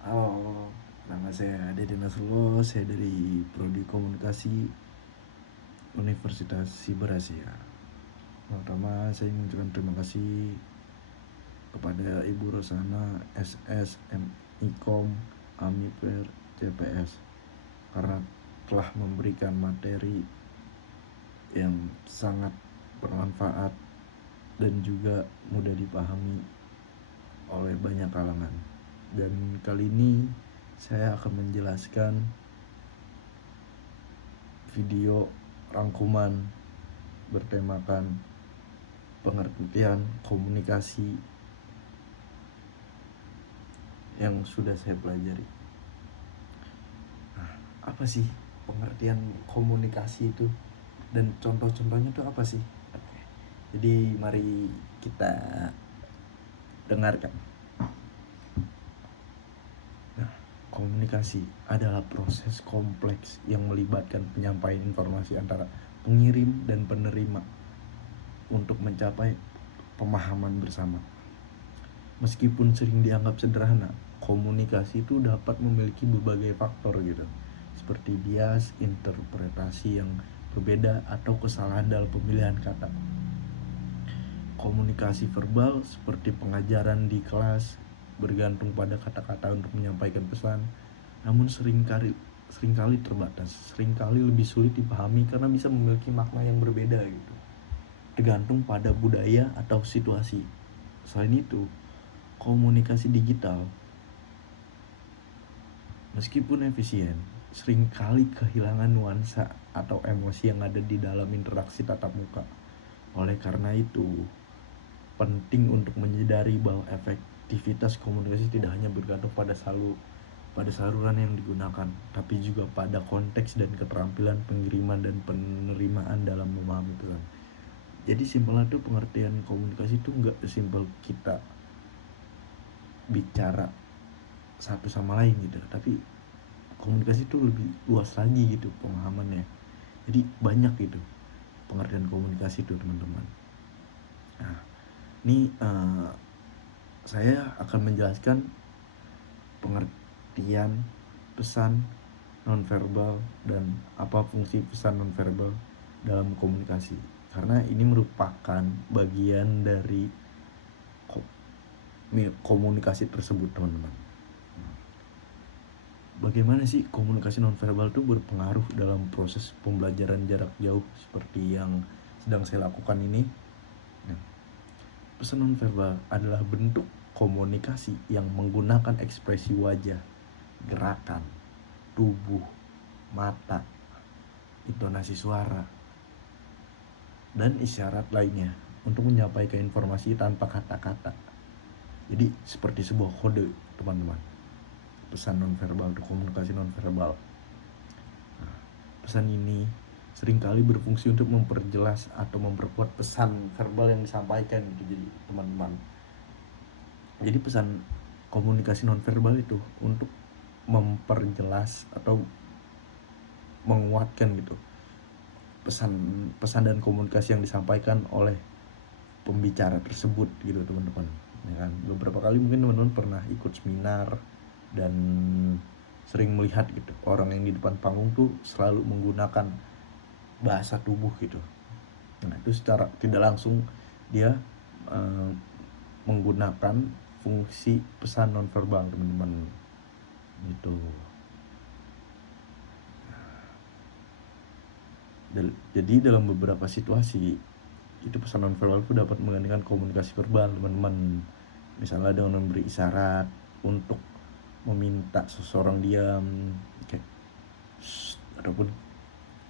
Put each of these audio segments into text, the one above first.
Halo, nama saya Dede Nasrullah, saya dari Prodi Komunikasi Universitas Siber Asia. Pertama, saya mengucapkan terima kasih kepada Ibu Rosana SS MIKOM Amiper CPS karena telah memberikan materi yang sangat bermanfaat dan juga mudah dipahami oleh banyak kalangan. Dan kali ini saya akan menjelaskan video rangkuman bertemakan pengertian komunikasi yang sudah saya pelajari. Nah, apa sih pengertian komunikasi itu dan contoh-contohnya itu apa sih? Jadi mari kita dengarkan. Nah, komunikasi adalah proses kompleks yang melibatkan penyampaian informasi antara pengirim dan penerima untuk mencapai pemahaman bersama. Meskipun sering dianggap sederhana, komunikasi itu dapat memiliki berbagai faktor gitu, seperti bias, interpretasi yang berbeda, atau kesalahan dalam pemilihan kata. Komunikasi verbal seperti pengajaran di kelas bergantung pada kata-kata untuk menyampaikan pesan, namun seringkali terbatas, seringkali lebih sulit dipahami karena bisa memiliki makna yang berbeda gitu, tergantung pada budaya atau situasi. Selain itu, komunikasi digital meskipun efisien, seringkali kehilangan nuansa atau emosi yang ada di dalam interaksi tatap muka. Oleh karena itu, penting untuk menyadari bahwa efektivitas komunikasi tidak hanya bergantung pada saluran yang digunakan, tapi juga pada konteks dan keterampilan pengiriman dan penerimaan dalam memahami pesan. Jadi simpelnya tuh pengertian komunikasi itu nggak simpel kita bicara satu sama lain gitu, tapi komunikasi itu lebih luas lagi gitu pemahamannya. Jadi banyak gitu pengertian komunikasi itu teman-teman. Nah, ini saya akan menjelaskan pengertian pesan nonverbal dan apa fungsi pesan nonverbal dalam komunikasi, karena ini merupakan bagian dari komunikasi tersebut teman-teman. Bagaimana sih komunikasi nonverbal itu berpengaruh dalam proses pembelajaran jarak jauh seperti yang sedang saya lakukan ini? Nah, pesan nonverbal adalah bentuk komunikasi yang menggunakan ekspresi wajah, gerakan, tubuh, mata, intonasi suara, dan isyarat lainnya untuk menyampaikan informasi tanpa kata-kata. Jadi seperti sebuah kode teman-teman. Pesan nonverbal atau komunikasi nonverbal. Nah, pesan ini seringkali berfungsi untuk memperjelas atau memperkuat pesan verbal yang disampaikan gitu, jadi teman-teman. Jadi pesan komunikasi nonverbal itu untuk memperjelas atau menguatkan gitu pesan dan komunikasi yang disampaikan oleh pembicara tersebut gitu teman-teman. Ya kan? Beberapa kali mungkin teman-teman pernah ikut seminar dan sering melihat gitu orang yang di depan panggung tuh selalu menggunakan bahasa tubuh gitu. Nah, itu secara tidak langsung dia menggunakan fungsi pesan nonverbal teman-teman gitu. Jadi dalam beberapa situasi itu pesan nonverbal itu dapat menggantikan komunikasi verbal teman-teman. Misalnya dengan memberi isyarat untuk meminta seseorang diam, kayak ataupun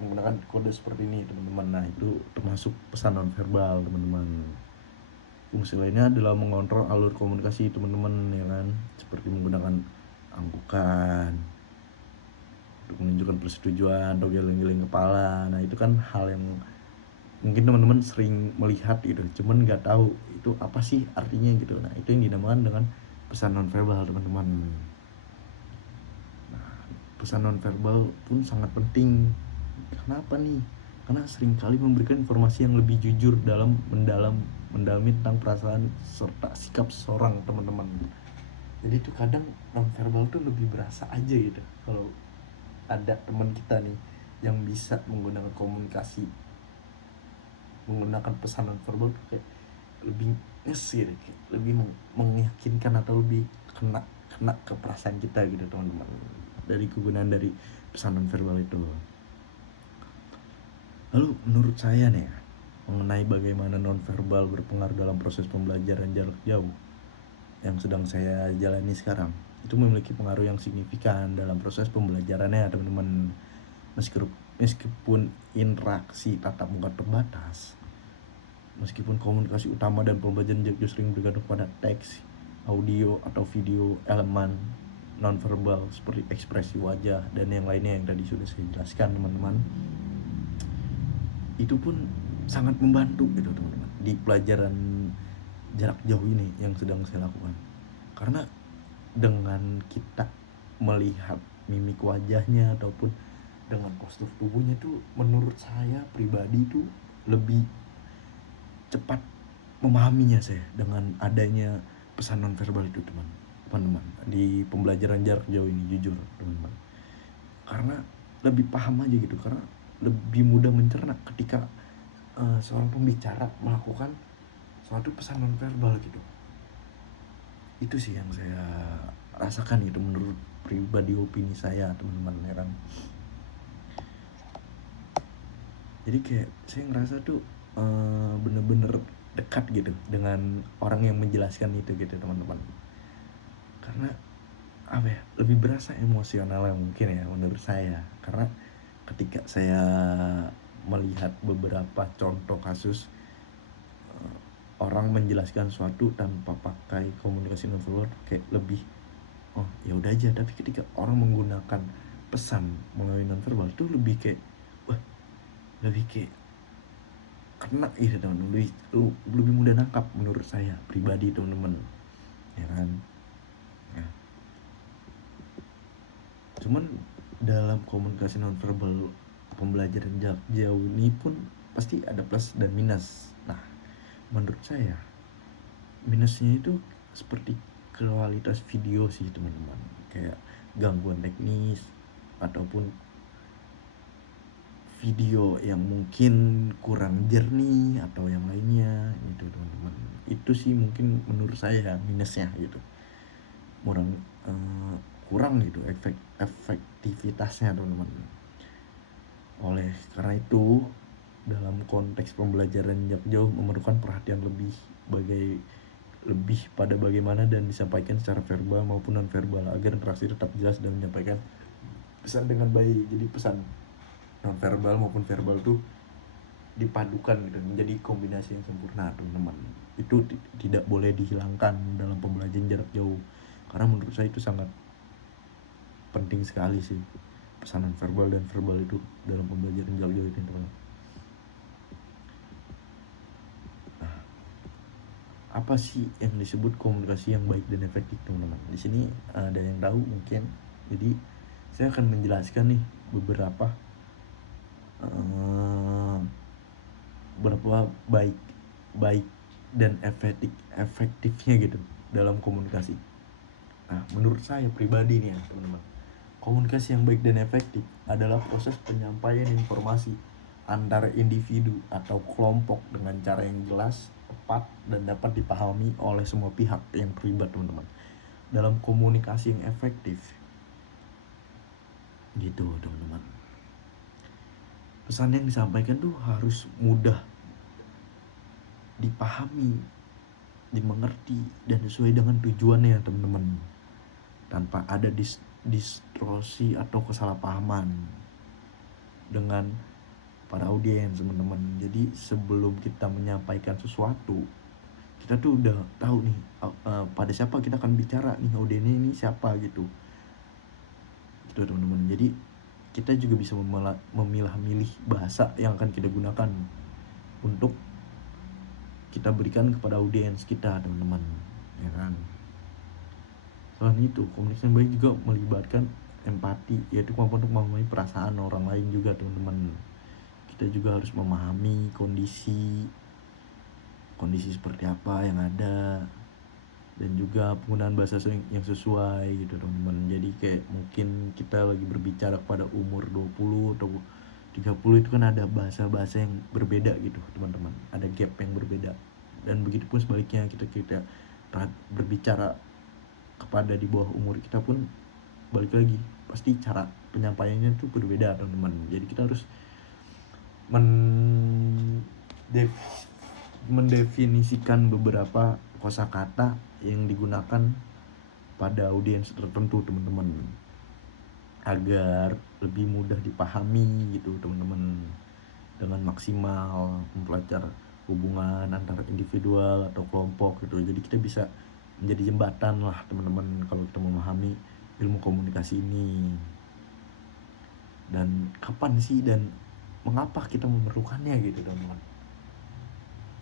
menggunakan kode seperti ini teman-teman. Nah, itu termasuk pesan nonverbal teman-teman. Fungsi lainnya adalah mengontrol alur komunikasi teman-teman, ya kan, seperti menggunakan anggukan untuk menunjukkan persetujuan atau geleng-geleng kepala. Nah, itu kan hal yang mungkin teman-teman sering melihat gitu, cuman nggak tahu itu apa sih artinya gitu. Nah, itu yang dinamakan dengan pesan nonverbal teman-teman. Nah, pesan nonverbal pun sangat penting. Kenapa nih? Karena seringkali memberikan informasi yang lebih jujur dalam mendalami tentang perasaan serta sikap seseorang teman-teman. Jadi tuh kadang nonverbal tuh lebih berasa aja gitu kalau ada teman kita nih yang bisa menggunakan komunikasi, menggunakan pesan nonverbal tuh kayak lebih ngesir, kayak lebih meyakinkan atau lebih kena kena ke perasaan kita gitu teman-teman, dari kegunaan dari pesan nonverbal itu. Lalu menurut saya nih mengenai bagaimana nonverbal berpengaruh dalam proses pembelajaran jarak jauh yang sedang saya jalani sekarang, itu memiliki pengaruh yang signifikan dalam proses pembelajarannya teman-teman. Meskipun interaksi tatap muka terbatas, meskipun komunikasi utama dan pembelajaran jarak jauh sering bergantung pada teks, audio atau video, elemen nonverbal seperti ekspresi wajah dan yang lainnya yang tadi sudah saya jelaskan teman-teman, itu pun sangat membantu gitu teman-teman di pelajaran jarak jauh ini yang sedang saya lakukan. Karena dengan kita melihat mimik wajahnya ataupun dengan postur tubuhnya tuh menurut saya pribadi tuh lebih cepat memahaminya saya dengan adanya pesan nonverbal itu teman-teman di pembelajaran jarak jauh ini, jujur teman-teman. Karena lebih paham aja gitu, karena lebih mudah mencerna ketika seorang pembicara melakukan suatu pesan nonverbal gitu. Itu sih yang saya rasakan gitu menurut pribadi, opini saya teman-teman ya kan. Jadi kayak saya ngerasa tuh bener-bener dekat gitu dengan orang yang menjelaskan itu gitu teman-teman. Karena apa ya, lebih berasa emosionalnya mungkin ya menurut saya. Karena ketika saya melihat beberapa contoh kasus orang menjelaskan sesuatu tanpa pakai komunikasi nonverbal kayak lebih oh ya udah aja, tapi ketika orang menggunakan pesan melalui nonverbal itu lebih kayak wah, lebih kayak kena gitu teman-teman, lebih mudah nangkap menurut saya pribadi teman-teman ya kan ya. Cuman dalam komunikasi nonverbal pembelajaran jarak jauh ini pun pasti ada plus dan minus. Nah menurut saya minusnya itu seperti kualitas video sih teman-teman, kayak gangguan teknis ataupun video yang mungkin kurang jernih atau yang lainnya gitu teman-teman. Itu sih mungkin menurut saya minusnya gitu, kurang gitu efektivitasnya teman-teman. Oleh karena itu dalam konteks pembelajaran jarak jauh memerlukan perhatian lebih pada bagaimana dan disampaikan secara verbal maupun non verbal agar interaksi tetap jelas dan menyampaikan pesan dengan baik. Jadi pesan non verbal maupun verbal tuh dipadukan gitu menjadi kombinasi yang sempurna teman-teman. Itu tidak boleh dihilangkan dalam pembelajaran jarak jauh, karena menurut saya itu sangat penting sekali sih pesan non verbal dan verbal itu dalam pembelajaran jarak jauh itu teman-teman. Apa sih yang disebut komunikasi yang baik dan efektif teman-teman? Di sini ada yang tahu mungkin. Jadi saya akan menjelaskan nih beberapa baik dan efektifnya gitu dalam komunikasi. Nah menurut saya pribadi nih ya teman-teman, komunikasi yang baik dan efektif adalah proses penyampaian informasi antara individu atau kelompok dengan cara yang jelas, tepat, dan dapat dipahami oleh semua pihak yang terlibat teman-teman. Dalam komunikasi yang efektif gitu teman-teman, pesan yang disampaikan tuh harus mudah dipahami, dimengerti, dan sesuai dengan tujuannya teman-teman, tanpa ada distorsi atau kesalahpahaman dengan para audiens teman-teman. Jadi sebelum kita menyampaikan sesuatu, kita tuh udah tahu nih pada siapa kita akan bicara nih, audiensnya ini siapa gitu teman-teman. Jadi kita juga bisa memilah-milih bahasa yang akan kita gunakan untuk kita berikan kepada audiens kita teman-teman ya kan. Selain itu komunikasi yang baik juga melibatkan empati, yaitu kemampuan untuk memahami perasaan orang lain juga teman-teman. Kita juga harus memahami kondisi seperti apa yang ada dan juga penggunaan bahasa yang sesuai gitu teman-teman. Jadi kayak mungkin kita lagi berbicara pada umur 20 atau 30 itu kan ada bahasa-bahasa yang berbeda gitu teman-teman, ada gap yang berbeda. Dan begitu pun sebaliknya, kita berbicara kepada di bawah umur kita pun balik lagi pasti cara penyampaiannya tuh berbeda teman-teman. Jadi kita harus mendefinisikan beberapa kosakata yang digunakan pada audiens tertentu teman-teman, agar lebih mudah dipahami gitu teman-teman, dengan maksimal mempelajari hubungan antara individual atau kelompok gitu. Jadi kita bisa menjadi jembatan lah teman-teman kalau kita memahami ilmu komunikasi ini, dan kapan sih dan mengapa kita memerlukannya gitu teman-teman,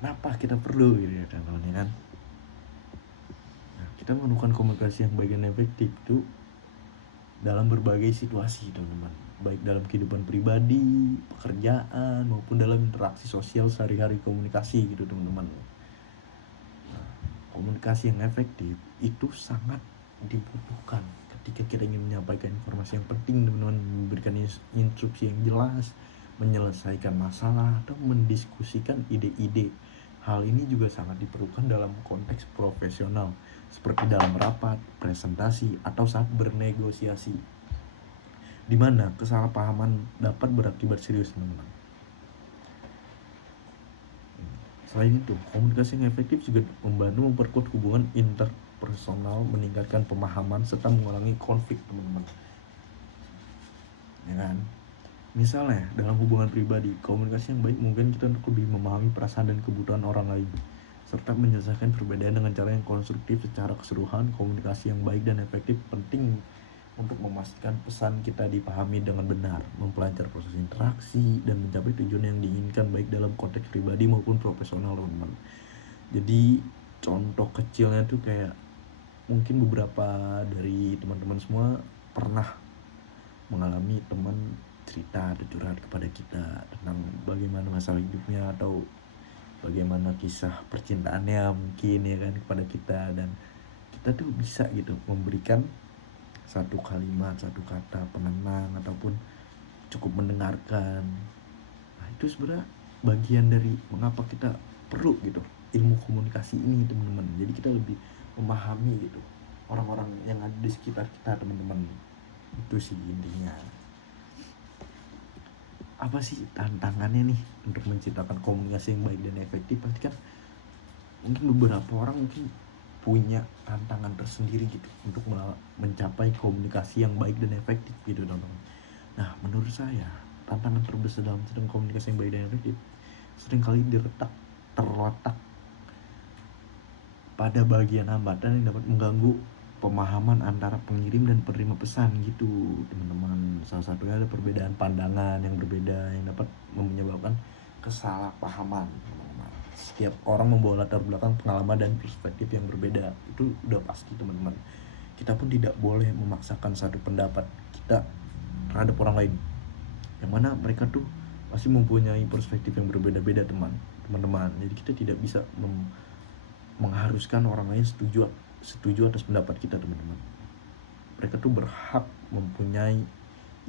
kenapa kita perlu gitu ya teman-teman ya kan. Nah, kita memerlukan komunikasi yang baik dan efektif itu dalam berbagai situasi teman-teman, baik dalam kehidupan pribadi, pekerjaan, maupun dalam interaksi sosial sehari-hari komunikasi gitu teman-teman. Nah, komunikasi yang efektif itu sangat dibutuhkan ketika kita ingin menyampaikan informasi yang penting teman-teman, memberikan instruksi yang jelas, menyelesaikan masalah, atau mendiskusikan ide-ide. Hal ini juga sangat diperlukan dalam konteks profesional, seperti dalam rapat, presentasi, atau saat bernegosiasi, di mana kesalahpahaman dapat berakibat serius teman-teman. Selain itu, komunikasi yang efektif juga membantu memperkuat hubungan interpersonal, meningkatkan pemahaman, serta mengurangi konflik teman-teman. Ya kan? Misalnya dalam hubungan pribadi, komunikasi yang baik mungkin kita untuk lebih memahami perasaan dan kebutuhan orang lain, serta menyelesaikan perbedaan dengan cara yang konstruktif. Secara keseluruhan, komunikasi yang baik dan efektif penting untuk memastikan pesan kita dipahami dengan benar, mempelajari proses interaksi, dan mencapai tujuan yang diinginkan baik dalam konteks pribadi maupun profesional teman-teman. Jadi contoh kecilnya tuh kayak mungkin beberapa dari teman-teman semua pernah mengalami teman cerita atau curhat kepada kita tentang bagaimana masalah hidupnya atau bagaimana kisah percintaannya mungkin ya kan kepada kita, dan kita tuh bisa gitu memberikan satu kalimat, satu kata penenang ataupun cukup mendengarkan. Nah, itu sebenarnya bagian dari mengapa kita perlu gitu ilmu komunikasi ini teman-teman. Jadi kita lebih memahami gitu orang-orang yang ada di sekitar kita teman-teman. Itu sih intinya. Apa sih tantangannya nih untuk menciptakan komunikasi yang baik dan efektif? Pasti kan mungkin beberapa orang mungkin punya tantangan tersendiri gitu untuk mencapai komunikasi yang baik dan efektif gitu teman-teman. Nah, menurut saya tantangan terbesar dalam komunikasi yang baik dan efektif seringkali terletak pada bagian hambatan yang dapat mengganggu pemahaman antara pengirim dan penerima pesan gitu teman-teman. Salah satunya ada perbedaan pandangan yang berbeda yang dapat menyebabkan kesalahpahaman teman-teman. Setiap orang membawa latar belakang pengalaman dan perspektif yang berbeda, itu udah pasti teman-teman. Kita pun tidak boleh memaksakan satu pendapat kita terhadap orang lain, yang mana mereka tuh pasti mempunyai perspektif yang berbeda-beda teman-teman. Jadi kita tidak bisa mengharuskan orang lain setuju atas pendapat kita teman-teman. Mereka tuh berhak mempunyai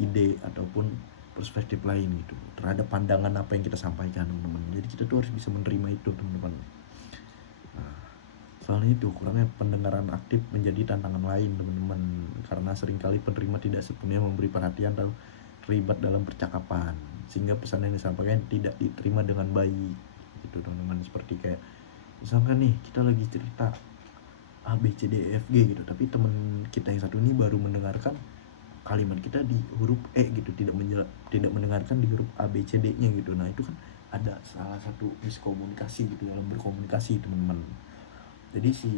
ide ataupun perspektif lain gitu terhadap pandangan apa yang kita sampaikan teman-teman. Jadi kita tuh harus bisa menerima itu teman-teman. Nah, soalnya itu kurangnya pendengaran aktif menjadi tantangan lain teman-teman, karena seringkali penerima tidak sepenuhnya memberi perhatian atau terlibat dalam percakapan, sehingga pesan yang disampaikan tidak diterima dengan baik gitu teman-teman. Seperti kayak misalkan nih kita lagi cerita A, B, C, D, E, F, G gitu, tapi teman kita yang satu ini baru mendengarkan kalimat kita di huruf E gitu, tidak mendengarkan di huruf A, B, C, D nya gitu. Nah, itu kan ada salah satu miskomunikasi gitu dalam berkomunikasi teman-teman. Jadi si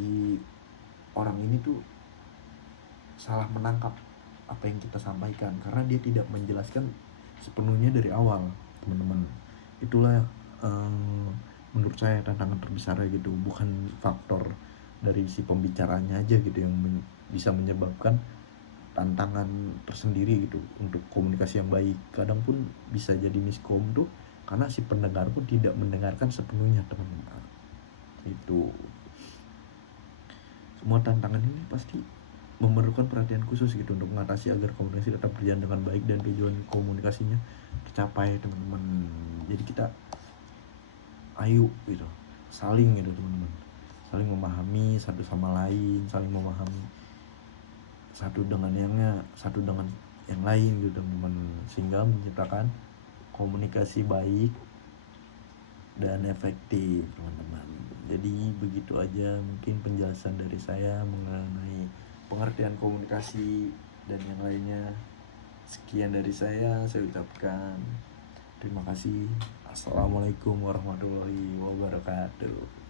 orang ini tuh salah menangkap apa yang kita sampaikan karena dia tidak menjelaskan sepenuhnya dari awal teman-teman. Itulah menurut saya tantangan terbesarnya gitu, bukan faktor dari si pembicaranya aja gitu yang bisa menyebabkan tantangan tersendiri gitu untuk komunikasi yang baik. Kadang pun bisa jadi miskom tuh karena si pendengar pun tidak mendengarkan sepenuhnya teman-teman. Itu Semua tantangan ini pasti memerlukan perhatian khusus gitu untuk mengatasi agar komunikasi tetap berjalan dengan baik dan tujuan komunikasinya tercapai, teman-teman. Jadi kita ayo gitu, saling gitu teman-teman, saling memahami satu sama lain, saling memahami satu dengan yang lain gitu teman-teman, sehingga menciptakan komunikasi baik dan efektif teman-teman. Jadi begitu aja mungkin penjelasan dari saya mengenai pengertian komunikasi dan yang lainnya. Sekian dari saya ucapkan terima kasih. Assalamualaikum warahmatullahi wabarakatuh.